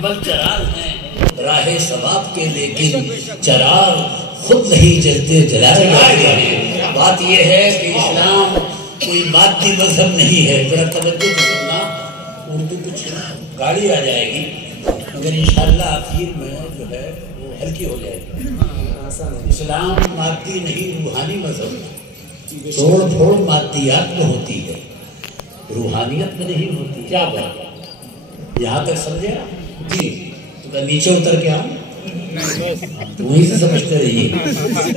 عمل چراغ ہیں راہ ثواب کے، لیکن چراغ خود نہیں جلتے جلائے جاتے ہیں۔ بات یہ ہے کہ اسلام کوئی مادی مذہب نہیں ہے۔ ذرا توجہ سے سننا، اردو کچھ گاڑی آ جائے گی مگر انشاءاللہ آخر میں جو ہے وہ ہلکی ہو جائے گی۔ اسلام مادی نہیں روحانی مذہب ہے۔ توڑ پھوڑ مادیات میں ہوتی ہے، روحانیت میں نہیں ہوتی۔ کیا بات یہاں تک سمجھے؟ جی تو نیچے اتر کے آؤں، وہیں سے سمجھتے رہیے،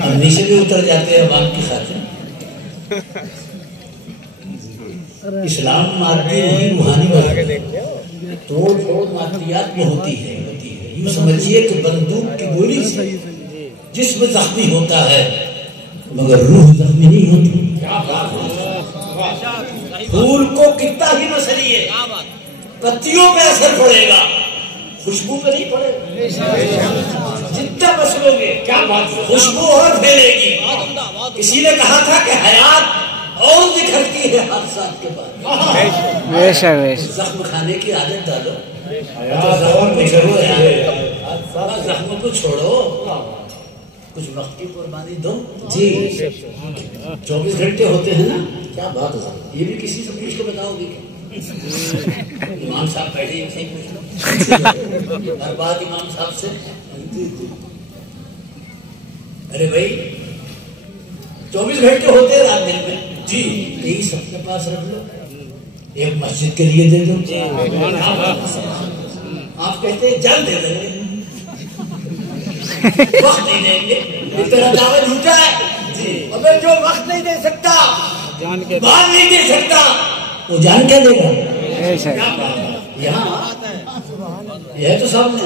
ہم نیچے بھی اتر جاتے ہیں عوام کی خاطر۔ اسلام مادی نہیں روحانی مذہب ہے، توڑ پھوڑ مادیات میں ہوتی ہے۔ یوں سمجھیے کہ بندوق کی گولی سے جسم زخمی ہوتا ہے مگر روح زخمی نہیں ہوتی۔ پھول کو کتنا ہی مسلیے، پتیوں پہ اثر پڑے گا، خوشبو پہ نہیں پڑے گا۔ جتنا مسلو گے کیا بات، خوشبو اور پھیلے گی۔ کسی نے کہا تھا کہ حیات اور نکھرتی ہے حادثات کے بعد۔ زخم کھانے کی عادت ڈالو، زخم کو چھوڑو، کچھ وقت کی قربانی دو۔ جی 24 گھنٹے ہوتے ہیں نا، کیا بات ہے، یہ بھی کسی سے پوچھ کے بتاؤ گے؟ امام صاحب بیٹھے ان سے پوچھ لو، ہر بات امام صاحب سے۔ ارے بھائی 24 گھنٹے ہوتے ہیں رات دن میں، جی یہی سب کے پاس رکھ لو، ایک مسجد کے لیے دے دو۔ آپ کہتے ہیں جان دے دیں گے، وقت نہیں دیں گے، اس طرح دعویٰ جھوٹا ہے۔ اگر جو وقت نہیں دے سکتا، مال نہیں دے سکتا، وہ جان کیا دے گا؟ یہاں یہ تو سامنے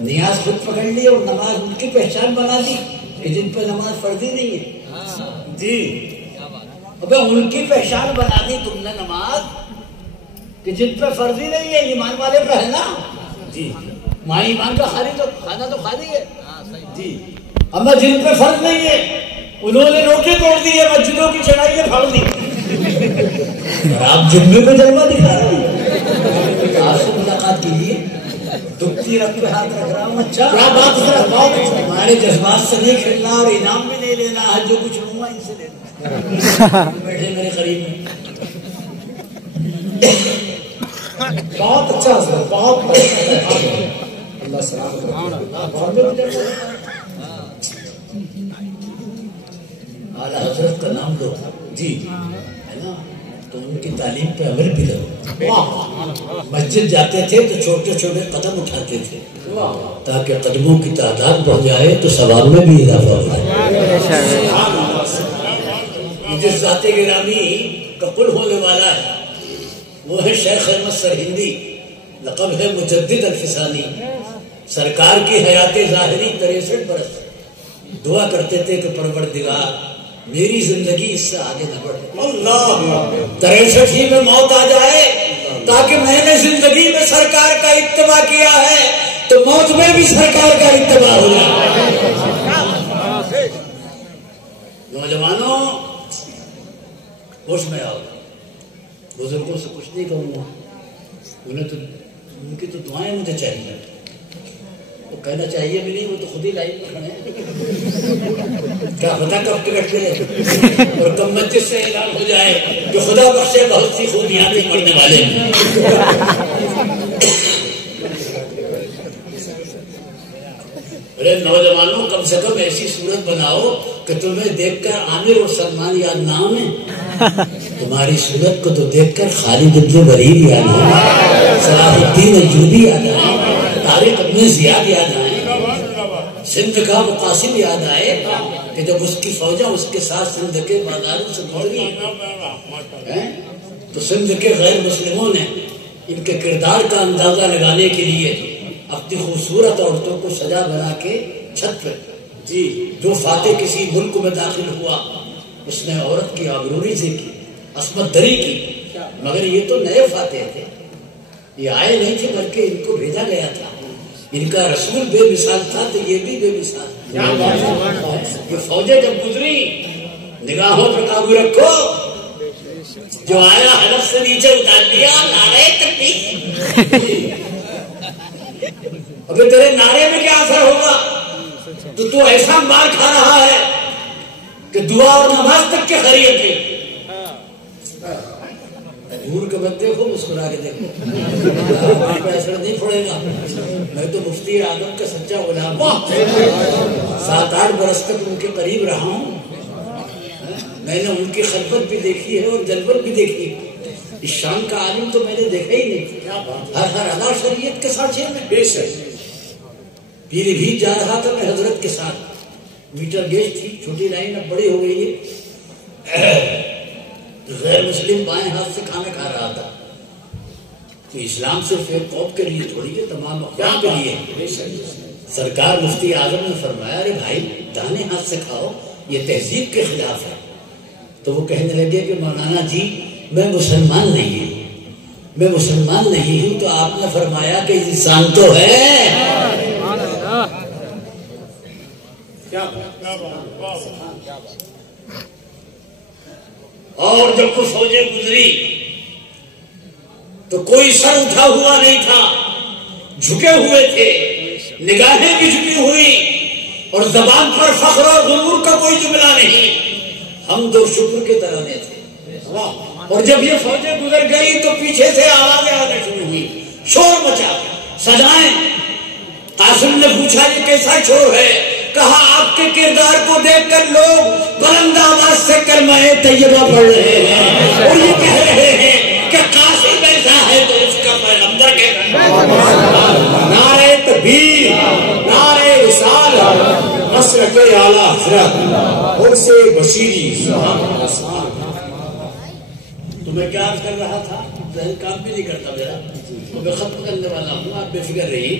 نیاز خود پکڑ لی اور نماز ان کی پہچان بنا دی کہ جن پہ نماز فرضی نہیں ہے۔ جی ابے ان کی پہچان بنا دی تم نے نماز کہ جن پہ فرضی نہیں ہے، ایمان والے پہ ہے نا۔ جی ماں ایمان کا خالی تو کھانا تو خالی ہے۔ جی اما جن پہ فرض نہیں ہے انہوں نے روٹے توڑ دی ہے، مسجدوں کی چڑھائیاں پھاڑ دی۔ آپ جمعے پہ جلوہ دکھا رہے ہیں، آپ سے ملاقات کیجیے، دکھتی رکھ پہ ہاتھ رکھ رہا ہوں۔ اچھا کیا بات ہے، ہمارے جذبات سے نہیں کھیلنا اور انعام بھی نہیں لینا ہے، جو کچھ لوں گا ان سے لینا۔ بیٹھے میرے قریب میں، بہت اچھا حضرت، بہت اللہ سلامت رکھے۔ اعلیٰ حضرت کا نام لو، جی ہے نا، تو ان کی تعلیم پہ عمل بھی لو۔ مسجد جاتے تھے تو چھوٹے چھوٹے قدم اٹھاتے تھے تاکہ قدموں کی تعداد بڑھ جائے تو ثواب میں بھی اضافہ ہو جائے۔ جس ذات گرامی کا قل ہونے والا ہے وہ ہے شیخ احمد سرہندی، لقب ہے مجدد الفسانی۔ سرکار کی حیات ظاہری 63 برس، دعا کرتے تھے کہ پروردگار میری زندگی اس سے آگے نہ بڑھے، 63 میں موت آ جائے تاکہ میں نے زندگی میں سرکار کا اتباع کیا ہے تو موت میں بھی سرکار کا اتباع ہو جائے۔ نوجوانوں ہوش میں آؤ، بزرگوں سے کچھ نہیں کہوں گا، انہیں تو ان کی تو دعائیں مجھے چاہیے، وہ کہنا چاہیے بھی نہیں، وہ تو خود ہی لائن میں کھڑے ہیں۔ کیا پتا کب ٹکٹ ملے اور کب مسجد سے اعلان ہو جائے کہ خدا بخشے بہت سی خوبیاں بھی مرنے والے ہیں۔ ارے نوجوانوں کم سے کم ایسی صورت بناؤ کہ تمہیں دیکھ کر عامر اور سلمان یاد نہ آئے، تمہاری صورت کو تو دیکھ کر خالد بن ولید یاد آئے، صلاح الدین ایوبی یاد آئے، طارق ابن زیاد یاد آئے، سندھ کا مقاسم یاد آئے کہ جب اس کی فوجیں اس کے ساتھ سندھ کے بازاروں سے دوڑ گئی تو سندھ کے غیر مسلموں نے ان کے کردار کا اندازہ لگانے کے لیے اپنی خوبصورت عورتوں کو سجا بنا کے چھت پہ، جی جو فاتح کسی ملک میں داخل ہوا اس نے عورت کی آبروری سے کی، عصمت دری کی، مگر یہ تو نئے فاتح تھے، یہ آئے نہیں تھے بلکہ ان کو بھیجا گیا تھا۔ ان کا رسول بے مثال تھا تو یہ بھی بے مثال تھا۔ یہ فوجیں جب گزری، نگاہوں پر قابو رکھو، جو آیا حلق سے نیچے اتار دیا نعرے تکبیر. ابھی تیرے نعرے میں کیا اثر ہوگا؟ تو ایسا مار کھا رہا ہے کہ دعا اور نماز تک کے خرید ہے. دور کے بندے کو مسکرا کے دیکھو، آپ پہ اثر نہیں پڑے گا. میں تو مفتی اعظم کا سچا غلام ہوں، 7-8 برس تک ان کے قریب رہا ہوں. میں نے ان کی خدمت بھی دیکھی ہے اور جلوت بھی دیکھی ہے. اس شان کا عالم تو میں نے دیکھا ہی نہیں. ہر ادا شریعت کے ساتھ میں بے شک پیلی بھی جا رہا تھا میں حضرت کے ساتھ. میٹر گیج تھی، چھوٹی لائن اب بڑی ہو گئی ہے. غیر مسلم بائیں ہاتھ سے کھانا کھا رہا تھا. تو اسلام صرف ایک قوم کے لیے تھوڑی ہے، تمام اقوام کے لیے. سرکار مفتی اعظم نے فرمایا ارے بھائی دانے ہاتھ سے کھاؤ، یہ تہذیب کے خلاف ہے. تو وہ کہنے لگے کہ مولانا جی میں مسلمان نہیں ہوں، میں مسلمان نہیں ہوں. تو آپ نے فرمایا کہ انسان تو ہے. اور جب وہ فوجیں گزری تو کوئی سر اٹھا ہوا نہیں تھا، جھکے ہوئے تھے، نگاہیں بھی جھکی ہوئی اور زبان پر فخر اور غرور کا کوئی جملہ نہیں. ہم دو شکر کے ترانے تھے. اور جب یہ فوجیں گزر گئی تو پیچھے سے آوازیں آنے شروع ہوئی، شور مچا، سجائیں. قاسم نے پوچھا یہ کیسا شور ہے؟ کہا آپ کے کردار کو دیکھ کر لوگ بلند آواز سے کلمہ طیبہ پڑھ رہے ہیں اور یہ کہہ رہے ہیں کہ قاسم ایسا ہے تو اس کا پیغمبر کہتا ہے. نعرہ تکبیر، نعرہ رسالت، مسلک اعلیٰ حضرت اور سے بشیری. تو میں کیا عرض کر رہا تھا؟ ذہن کام بھی نہیں کرتا میرا، تو میں ختم کرنے والا ہوں. آپ بے فکر رہی،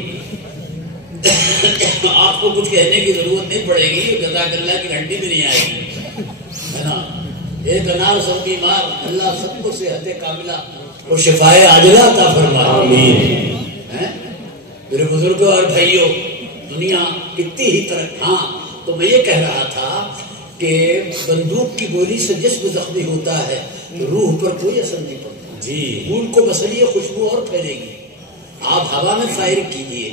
آپ کو کچھ کہنے کی ضرورت نہیں پڑے گی. جزاک اللہ کی گھنٹی بھی نہیں آئے گی، ہے نا. ایک انار سب بیمار، اللہ سب کو صحت کاملہ اور شفائے عاجلہ عطا فرمائے. میرے بزرگوں اور بھائیوں، دنیا کتنی ہی ترقی. ہاں تو میں یہ کہہ رہا تھا کہ بندوق کی گولی سے جسم زخمی ہوتا ہے، روح پر کوئی اثر نہیں پڑتا. جی پھول کو مسئلے خوشبو اور پھیلے گی. آپ ہوا میں فائر کیجیے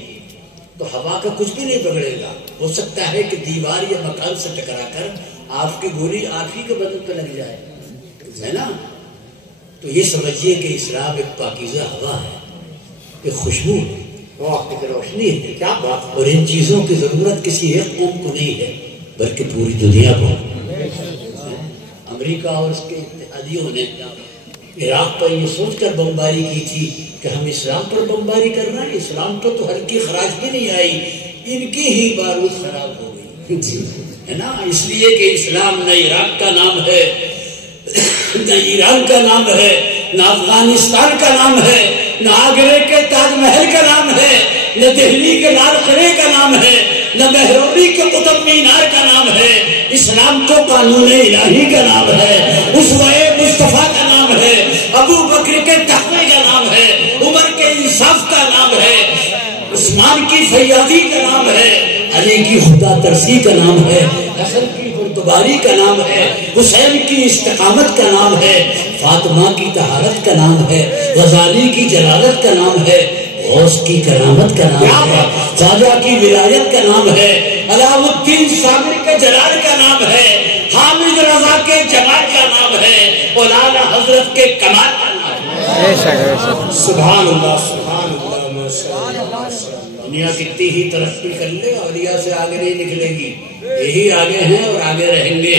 تو ہوا کا کچھ بھی نہیں بگڑے گا. ہو سکتا ہے کہ دیوار یا مکان سے ٹکرا کر آپ کی گولی آپ ہی کے بدن پہ لگ جائے، ہے نا. تو یہ سمجھیے کہ اسلام ایک پاکیزہ ہوا ہے، ایک خوشبو ہے، ایک روشنی ہے. کیا بات. اور ان چیزوں کی ضرورت کسی ایک قوم کو نہیں ہے بلکہ پوری دنیا کو. امریکہ اور اس کے اتحادیوں نے عراق پر یہ سوچ کر بمباری کی تھی کہ ہم اسلام پر بمباری کر رہے ہیں. اسلام پر تو ہلکی خراش بھی نہیں آئی، ان کی ہی بارود خراب ہو گئی، ہے نا. اس لیے کہ اسلام نہ عراق کا نام ہے، نہ ایران کا نام ہے، نہ افغانستان کا نام ہے، نہ آگرے کے تاج محل کا نام ہے، نہ دہلی کے لال قلعے کا نام ہے، نہ مہرولی کے قطب مینار کا نام ہے. اسلام تو قانون الہی کا نام ہے، اسوہ مصطفیٰ کا نام ہے، ابو بکر کے تقوی کا نام ہے، عمر کے انصاف کا نام ہے، عثمان کی فیاضی کا نام ہے، علی کی خدا ترسی کا نام ہے، حسن کی بردباری کا نام ہے، حسین کی استقامت کا نام ہے، فاطمہ کی طہارت کا نام ہے، غزالی کی جلالت کا نام ہے، غوث کی کرامت کا نام ہے، خواجہ کی ولایت کا نام ہے، علاء الدین صابر کے جلال کا نام ہے، حامد رضا کے جمال کا نام ہے، مولانا حضرت کے کمال کا نام ہے. سبحان اللہ، سبحان اللہ، ماشاءاللہ. دنیا کتنی ہی ترقی کر لے، اولیاء سے آگے نہیں نکلے گی. یہی آگے ہیں اور آگے رہیں گے.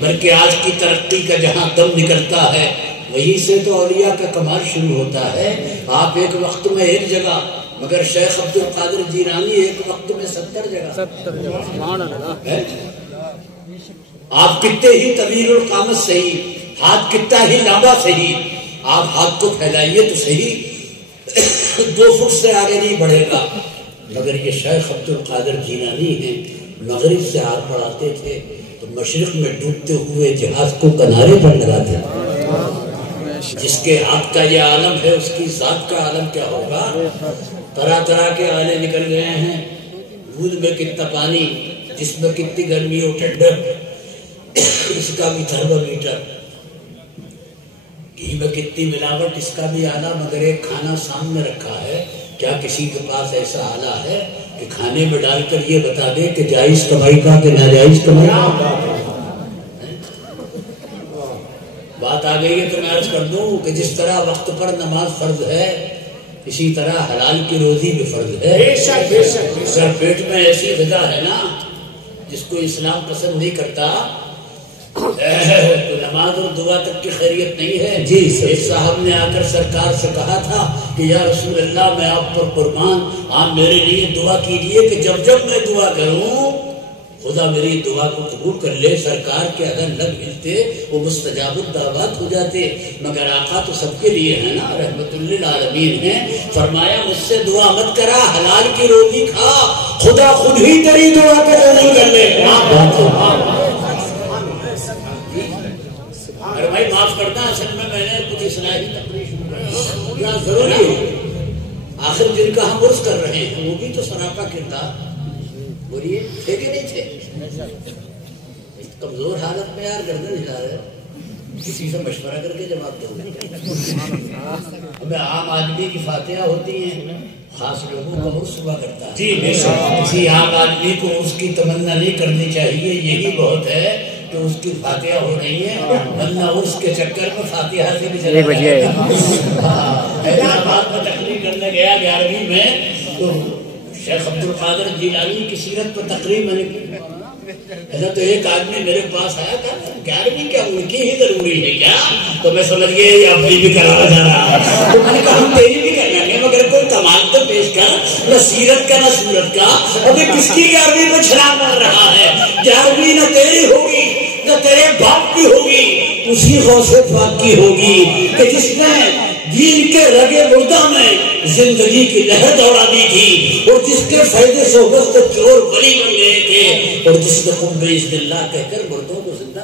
بلکہ آج کی ترقی کا جہاں دم نکلتا ہے وہیں سے تو اولیاء کا کمال شروع ہوتا ہے. آپ ایک وقت میں ایک جگہ، مگر شیخ عبد القادر جیلانی ایک وقت میں 70 جگہ. آپ کتنے ہی طویل القامت صحیح، ہاتھ کتنا ہی لمبا صحیح، آپ ہاتھ کو پھیلائیے تو صحیح 2 فٹ سے آگے نہیں بڑھے گا. مگر یہ شیخ عبد القادر جیلانی ہیں، مغرب سے ہاتھ بڑھاتے تھے تو مشرق میں ڈوبتے ہوئے جہاز کو کنارے پر لگاتے تھے. جس کے ہاتھ کا یہ عالم ہے اس کی ذات کا عالم کیا ہوگا. طرح طرح کے آلے نکل گئے ہیں. دودھ میں کتنا پانی، جس میں کتنی گرمی اور ٹھنڈک، اس کا بھی تھرمامیٹر. گھی میں کتنی ملاوٹ اس کا بھی آلہ، مگر ایک کھانا سامنے رکھا ہے. کیا کسی کے پاس ایسا آلہ ہے کہ کھانے میں ڈال کر یہ بتا دے کہ جائز کمائی کا کہ ناجائز کمائی کا؟ بات آ گئی ہے تو میں عرض کر دوں کہ جس طرح وقت پر نماز فرض ہے، اسی طرح حلال کی روزی بھی فرض ہے. سر پیٹ میں ایسی غذا ہے نا جس کو اسلام پسند نہیں کرتا تو نماز اور دعا تک کی خیریت نہیں ہے. جی ایک صاحب نے آ کر سرکار سے کہا تھا کہ یا رسول اللہ میں آپ پر قربان، آپ میرے لیے دعا کیجئے کہ جب جب میں دعا کروں خدا میری دعا کو قبول کر لے. سرکار کے اگر لب ملتے وہ مستجاب الدعوات ہو جاتے، مگر آقا تو سب کے لیے ہے نا، رحمت للعالمین ہے. فرمایا مجھ سے دعا مت کرا، حلال کی روزی کھا، خدا خود ہی تیری دعا کو قبول کر لے. ارے بھائی معاف کرنا، اصل میں نے کچھ اصلاحی تقریر شروع کی ضروری ہے. آخر جن کا ہم عرض کر رہے ہیں وہ بھی تو سراپا کردار، بولیے تھے کہ نہیں تھے؟ کمزور حالت میں یار گردن ہلا رہے، کسی سے مشورہ کر کے جواب دو. ہمیں عام آدمی کی فاتحہ ہوتی ہیں، خاص لوگوں کا عرص ہوا کرتا ہے. کسی عام آدمی کو اس کی تمنا نہیں کرنی چاہیے، یہی بہت ہے کہ اس کی فاتحہ ہو رہی ہے، ورنہ اس کے چکر میں فاتحہ سے بھی چلا جائے گا. حیدرآباد میں تقریر کرنے گیا 11ویں میں، تو شیخ عبد القادر جیلانی کی سیرت پر تقریر میں نے کی. ایسا تو ایک آدمی میرے پاس آیا تھا، 11ویں کیا ان کی ہی ضروری ہے کیا؟ تو میں سمجھ گیا یہ اپنی بھی کرانا جا رہا ہے. تو میں نے کہا ہم تیری بھی کر لیں گے، مگر کوئی کمال تو پیش کر، نہ سیرت کا نہ صورت کا. ابھی کس کی 11ویں میں چھلانگ مار رہا ہے؟ 11ویں نہ تیری ہوگی نہ تیرے باپ کی ہوگی، اسی غوث پاک کی ہوگی کہ جس نے دین کے رگے مردہ میں زندگی کی لہر دوڑا دی تھی، اور جس کے فائدے صحبت سے چور بلی بن گئے تھے، اور جس نے قم باذن اللہ کہہ کر مردوں کو زندہ